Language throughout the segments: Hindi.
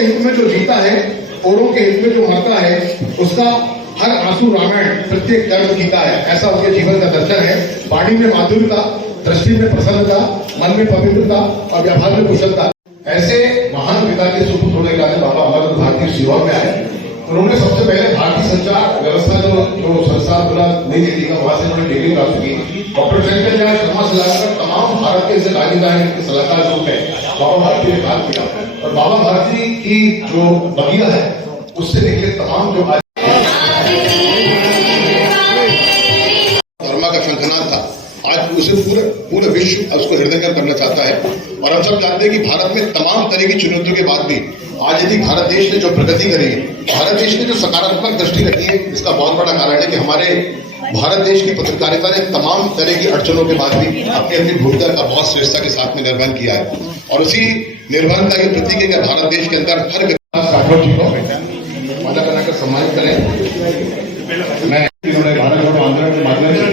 के हित में जो जीता है, औरों के हित में जो मरता है, उसका हर आंसू रामायण, प्रत्येक कर्म गीता है। ऐसा उनके जीवन का दर्शन है। वाणी में माधुर्यता, दृष्टि में प्रसन्नता, मन में पवित्रता और व्यवहार में कुशलता। ऐसे महान पिता के सुपुत्र होने के नाते बाबा अमरनाथ भारतीय सेवा में आए। उन्होंने सबसे पहले भारतीय संचार व्यवस्था जो संसार खुला नई दिल्ली का, वहां से उन्होंने डिग्री प्राप्त की। डॉक्टर शंकर जय शर्मा से लगाकर तमाम भारत के ऐसे राजनेता के सलाहकार रूप में बाबा भारती ने काम किया। और बाबा भारती की जो बगिया है, उससे निकले तमाम जो धर्म का शंखनाद था, आज उसे पूरे विश्व उसको हृदयंगम करना चाहता है। और हम सब जानते हैं कि भारत में तमाम तरह की चुनौतियों के बाद भी आज यदि भारत देश ने जो प्रगति करी है, भारत देश ने जो सकारात्मक दृष्टि रखी है, इसका बहुत बड़ा कारण है कि हमारे भारत देश की पत्रकारिता ने तमाम तरह की अड़चनों के बाद भी अपनी अपनी भूमिका का बहुत श्रेष्ठता के साथ में निर्वहन किया है। और उसी निर्वहनता के प्रतीक है कि भारत देश के अंदर हर राठौर जी को माला बनाकर सम्मानित करें। मैं इन्होंने भारत छोड़ो आंदोलन के माध्यम से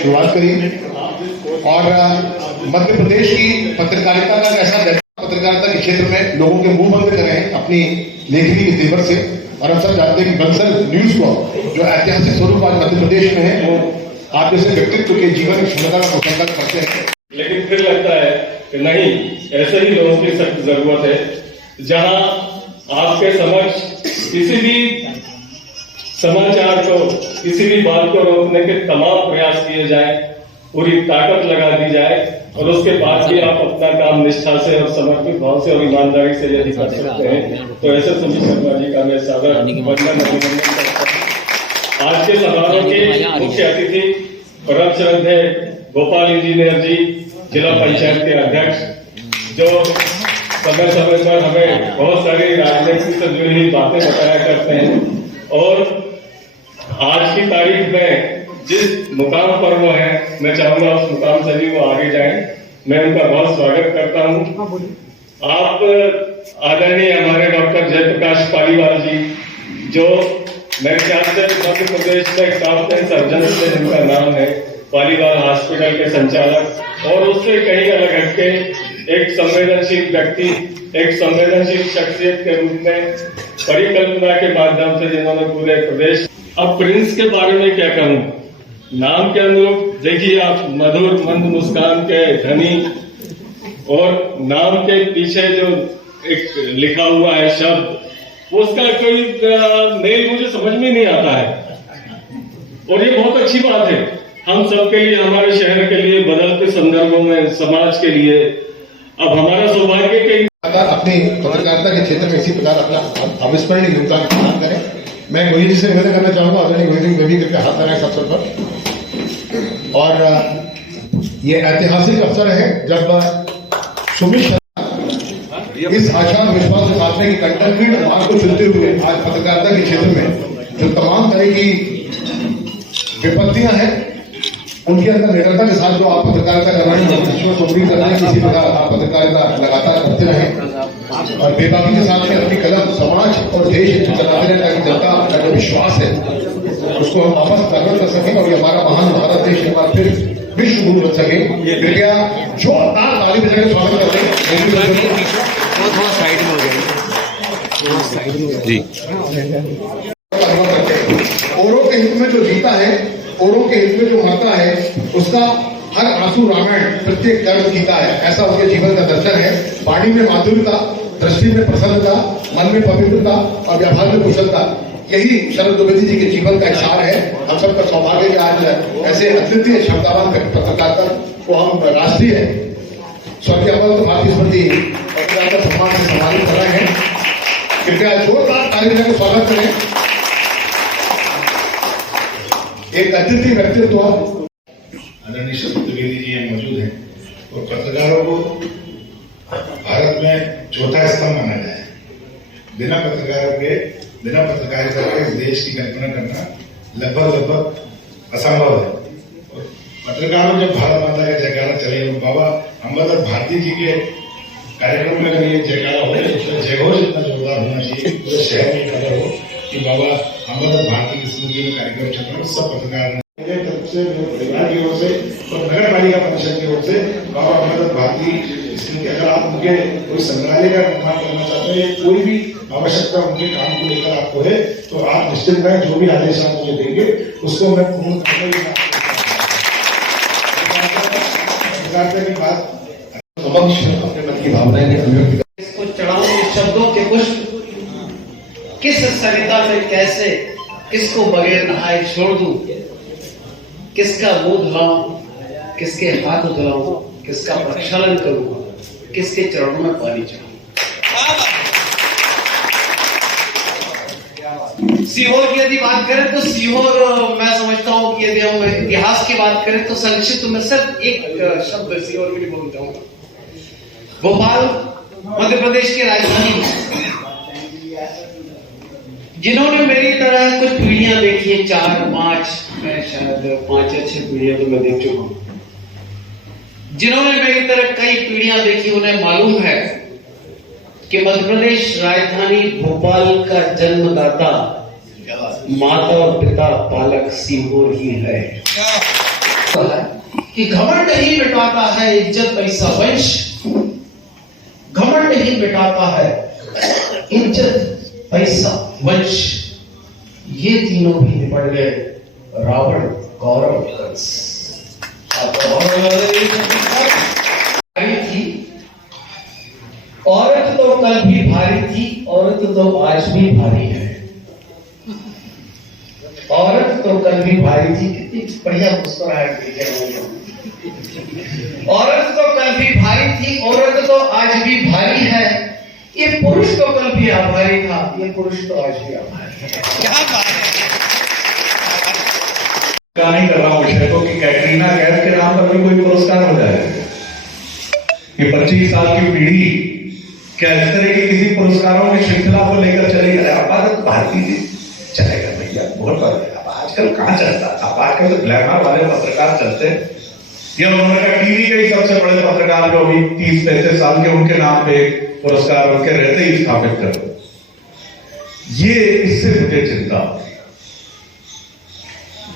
शुरुआत करी और मध्य प्रदेश की पत्रकारिता का ऐसा पत्रकारिता के क्षेत्र में लोगों के मुंह बंद कर रहे हैं अपनी लेखनी के तेवर से। और हम सब जानते हैं कि बंसल न्यूज को जो ऐतिहासिक स्वरूप आज मध्य प्रदेश में है, वो आप जैसे व्यक्तित्व के जीवन की क्षमता का मुकाबला करते हैं। लेकिन फिर लगता है कि नहीं, ऐसे ही लोगों की सख्त जरूरत है जहां आपके समक्ष किसी भी समाचार को, किसी भी बात को रोकने के तमाम प्रयास किए जाए, पूरी ताकत लगा दी जाए और उसके बाद भी आप अपना काम निष्ठा से और समर्पित भाव से और ईमानदारी से यदि कर सकते हैं, तो ऐसे सुमित शर्मा जी का मैं सादर वंदन अभिनंदन करता हूँ। आज के समारोह के मुख्य अतिथि परम श्रद्धेय गोपाल इंजीनियर जी, जिला पंचायत के अध्यक्ष, जो समय समय पर हमें बहुत सारी राजनीति से जुड़ी हुई बातें बताया करते हैं और आज की तारीख में जिस मुकाम पर वो है, मैं चाहूंगा उस मुकाम से भी वो आगे जाएं। मैं उनका बहुत स्वागत करता हूं। आप आदरणीय हमारे डॉक्टर जयप्रकाश पालीवाल जी, जो मेरे ख्याल से मध्य प्रदेश में टॉप 10 सर्जन से जिनका नाम है, पालीवाल हॉस्पिटल के संचालक, और उससे कहीं अलग हटके एक संवेदनशील व्यक्ति, एक संवेदनशील शख्सियत के रूप में परिकल्पना के माध्यम से जिन्होंने पूरे प्रदेश। अब प्रिंस के बारे में क्या कहूं, नाम के अनुरूप देखिए आप, मधुर मंद मुस्कान के धनी, और नाम के पीछे जो एक लिखा हुआ है शब्द, उसका कोई मेल मुझे समझ में नहीं आता है। और ये बहुत अच्छी बात है हम सब के लिए, हमारे शहर के लिए, बदलते संदर्भों में समाज के लिए। अब हमारा सौभाग्य के अपनी पत्रकारिता के क्षेत्र में इसी प्रकार अपना अविस्मरणीय योगदान प्रदान करें। मैं मोदी जी से निवेदन करना चाहूंगा, आदरणीय मोदी जी भी करके हाथ बनाए इस अवसर पर। और ये ऐतिहासिक अवसर है जब सुमित शर्मा इस आशा विश्वास के साथ में कि कंटेनमेंट मार्ग को चुनते हुए आज पत्रकारिता के क्षेत्र में जो तमाम तरह की विपत्तियां हैं, उनके अंदर निडरता के साथ जो आप पत्रकारिता कर रहे हैं, उसको उम्मीद करना है कि इसी प्रकार आप पत्रकारिता लगातार करते रहें और बेबाकी के साथ में अपनी कलम समाज और देश चलाते रहें, ताकि जनता का जो विश्वास है उसको हम वापस प्रकट कर सकें और ये हमारा महान भारत देश एक बार फिर विश्व गुरु बन सके। कृपया जोरदार ताली बजाकर स्वागत करते हैं। थोड़ा साइड में हो गया जी। औरों के हित में जो जीता है, औरों के हित में जो मरता है, उसका हर आंसू रामायण, प्रत्येक कर्म गीता है। ऐसा उनके जीवन का दर्शन है। वाणी में माधुर्यता, दृष्टि में प्रसन्नता, मन में पवित्रता और व्यवहार में कुशलता, यही शरद द्विवेदी जी के जीवन का सार है। हम सबका सौभाग्य कि आज ऐसे अद्वितीय क्षमतावान पत्रकारिता को हम राष्ट्रीय स्वर्गीय अमरनाथ भारतीय स्मृति पत्रकारिता सम्मान से सम्मानित कर रहे हैं। कृपया जोरदार ताली बजाकर स्वागत करें। एक अद्वितीय व्यक्तित्व आदरणीय शरद द्विवेदी जी यहाँ मौजूद हैं और पत्रकारों को भारत में चौथा स्तंभ माना गया है। बिना पत्रकारिता के इस देश की कल्पना करना लगभग असंभव है। और पत्रकारों जब भारत माता का जयकारा चले, बाबा अमरनाथ भारती जी के कार्यक्रम में अगर ये जयकारा हो तो जयघोष इतना जोरदार होना चाहिए, पूरे शहर में खबर हो कि बाबा अमरनाथ भारती की स्मृति में कार्यक्रम चल रहा है। सब पत्रकार परिवार की ओर से और नगर पालिका परिषद की ओर से बाबा अमरनाथ भारती स्मृति, अगर आप उनके कोई संग्रहालय का निर्माण करना चाहते हैं, कोई भी आवश्यकता उनके काम को लेकर आपको है तो आप निश्चित रहें, जो भी आदेश आप मुझे देंगे उसको मैं पूर्ण करने की बात समक्ष अपने मन की भावनाएं अभिव्यक्त इसको चढ़ाऊं इस शब्दों के पुष्प किस सरिता में कैसे, किसको बगैर नहाए छोड़ दूं, किसका मुंह धुलाऊं, किसके हाथ धुलाऊं, किसका प्रक्षालन करूं, किसके चरणों में पानी चढ़ाऊं। सीहोर की यदि बात करें तो सीहोर, मैं समझता हूं कि यदि हम इतिहास की बात करें तो संक्षिप्त में सिर्फ एक शब्द सीहोर के लिए बोलना चाहूंगा। भोपाल मध्य प्रदेश की राजधानी, जिन्होंने मेरी तरह कुछ पीढ़ियां देखी है, 4-5, मैं शायद 5 या 6 पीढ़ियां तो मैं देख चुका हूं। जिन्होंने मेरी तरह कई पीढ़ियां देखी उन्हें मालूम है कि मध्य प्रदेश राजधानी भोपाल का जन्मदाता, माता और पिता पालक सीहोर ही है। कि घमंड ही मिटाता है इज्जत पैसा वंश, घमंड ही मिटाता है इज्जत पैसा वंश, ये तीनों भी निपट गए रावण गौरव कंस। थी औरत तो कल भी भारी थी, औरत तो आज भी भारी है। औरत तो कल भी भारी थी, कितनी बढ़िया मुस्कुराहट दी है। औरत तो कल भी भारी थी, औरत तो आज भी भारी है। ये पुरुष तो कल भी आभारी था, ये पुरुष तो आज भी आभारी है। क्या बात है। नहीं कर रहा विषय को कि कैटरीना कैफ के नाम पर भी कोई पुरस्कार हो जाए। ये 25 साल की पीढ़ी क्या इस तरह के किसी पुरस्कारों की श्रृंखला को लेकर चलेगी? अब भारती जी चलेगा भैया, बहुत अब आजकल कहाँ चलता, अब आजकल तो ग्लैमर वाले पत्रकार चलते हैं। ये उन्होंने कहा टीवी के ही सबसे बड़े पत्रकार जो अभी 30-35 साल के, उनके नाम पे पुरस्कार उनके रहते ही स्थापित कर दो। ये इससे मुझे चिंता।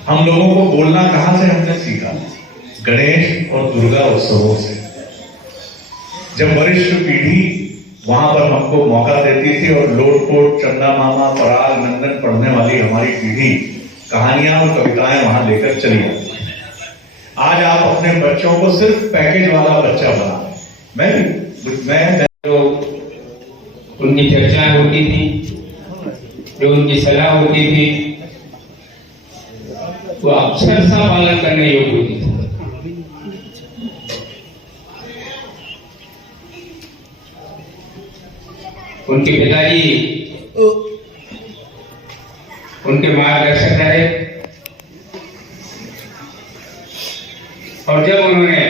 हम लोगों को बोलना कहां से हमने सीखा? गणेश और दुर्गा उत्सवों से। जब वरिष्ठ पीढ़ी वहां पर हमको मौका देती थी और लोटपोट, चंदा मामा, पराग, नंदन पढ़ने वाली हमारी पीढ़ी कहानियां और कविताएं वहां लेकर चली जाती। आज आप अपने बच्चों को सिर्फ पैकेज वाला बच्चा बना। मैं जो उनकी चर्चा होती थी, जो उनकी सलाह होती थी, वो अक्षरशः पालन करने योग्य होती थी। उनके पिताजी उनके मार्गदर्शक रहे और जब उन्होंने